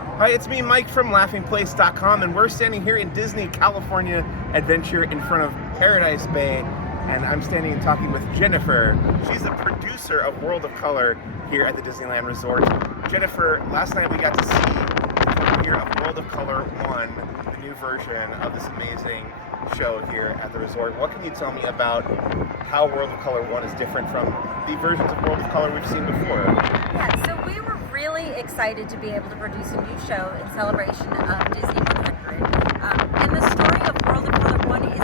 Hi, it's me, Mike from laughingplace.com, and we're standing here in Disney California Adventure in front of Paradise Bay, and I'm standing and talking with Jennifer. She's the producer of World of Color here at the Disneyland Resort. Jennifer, last night we got to see the premiere of World of Color 1, the new version of this amazing show here at the resort. What can you tell me about how World of Color 1 is different from the versions of World of Color we've seen before? Yeah, so we were really excited to be able to produce a new show in celebration of Disney 100. And the story of World of Color 1 is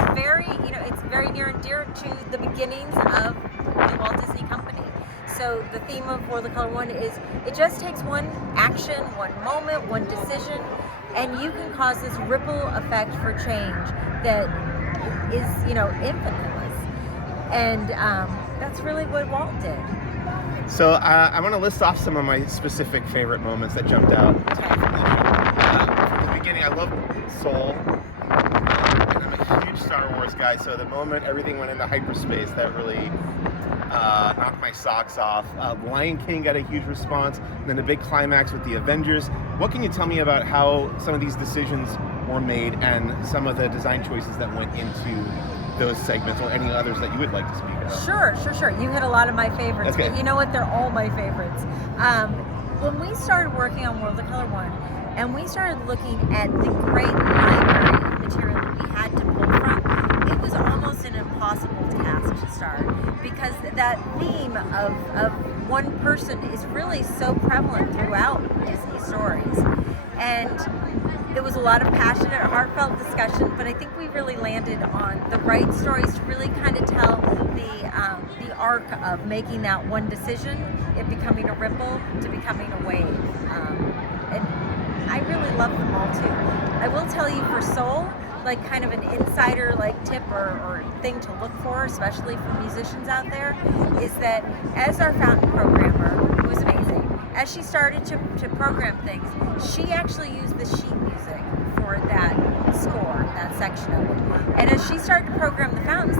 it's very near and dear to the beginnings of the Walt Disney Company. So the theme of World of Color 1 is it just takes one action, one moment, one decision, and you can cause this ripple effect for change that is, infiniteless. And that's really what Walt did. So I want to list off some of my specific favorite moments that jumped out from the beginning. I love Soul, and I'm a huge Star Wars guy, so the moment everything went into hyperspace, that really knocked my socks off. Lion King got a huge response, and then a big climax with the Avengers. What can you tell me about how some of these decisions were made and some of the design choices that went into those segments, or any others that you would like to speak about? Sure. You hit a lot of my favorites, Okay. But you know what? They're all my favorites. When we started working on World of Color 1, and we started looking at the great library of material that we had to pull from, it was almost an impossible task to start, because that theme of one person is really so prevalent throughout Disney stories. And it was a lot of passionate, heartfelt discussion, but I think we really landed on the right stories to really kind of tell the arc of making that one decision, it becoming a ripple, to becoming a wave. And I really love them all too. I will tell you, for Soul, like kind of an insider tip or thing to look for, especially for musicians out there, is that as our fountain programmer, who was amazing, as she started to program things, she actually used the sheet music for that score, that section of it. And as she started to program the fountains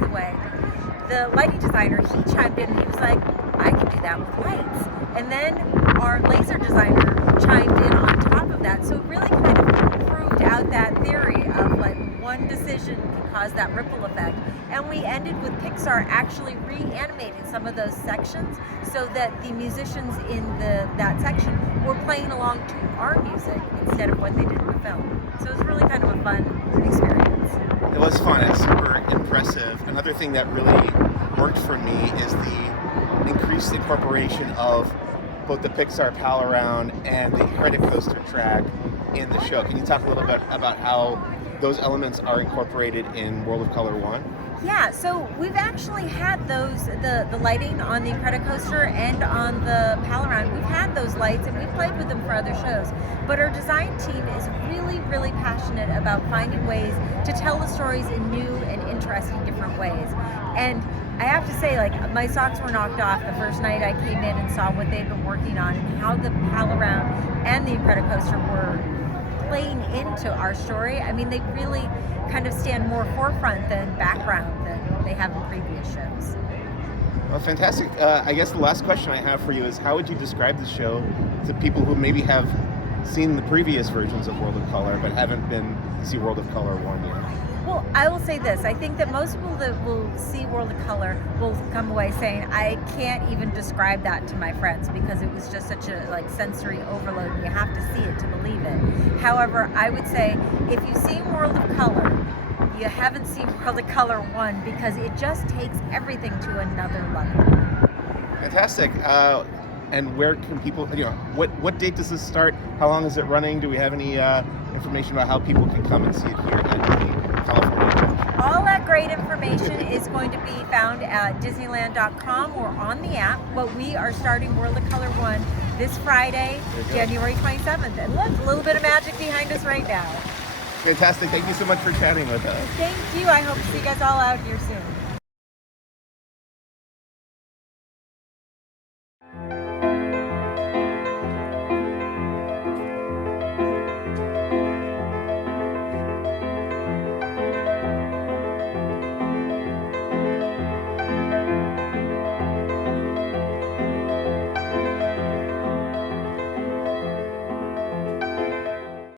the lighting designer, he chimed in and he was like, I can do that with lights. And then our laser designer chimed in on top of that. So it really kind of proved out that theory of one decision can cause that ripple effect. And we ended with Pixar actually reanimating some of those sections so that the musicians in that section were playing along to our music instead of what they did in the film. So it was really kind of a fun experience. It was fun. It's super impressive. Another thing that really worked for me is the increased incorporation of both the Pixar Pal Around and the credit coaster track in the show. Can you talk a little bit about how those elements are incorporated in World of Color 1? Yeah, so we've actually had those, the lighting on the Incredicoaster and on the Pal Around. We've had those lights and we've played with them for other shows. But our design team is really, really passionate about finding ways to tell the stories in new and interesting different ways. And I have to say, my socks were knocked off the first night I came in and saw what they'd been working on and how the Pal Around and the Incredicoaster were playing into our story. I mean, they really kind of stand more forefront than background than they have in previous shows. Well, fantastic. I guess the last question I have for you is, how would you describe the show to people who maybe have seen the previous versions of World of Color but haven't been to see World of Color 1 yet? Well, I will say this. I think that most people that will see World of Color will come away saying, I can't even describe that to my friends because it was just such a sensory overload and you have to see it to believe it. However, I would say if you've seen World of Color, you haven't seen World of Color 1 because it just takes everything to another level. Fantastic. And where can people, what date does this start? How long is it running? Do we have any information about how people can come and see it here at California? All that great information is going to be found at Disneyland.com or on the app, but we are starting World of Color 1 this Friday, January 27th. And look, a little bit of magic behind us right now. Fantastic. Thank you so much for chatting with us. Thank you. I hope to see you guys all out here soon.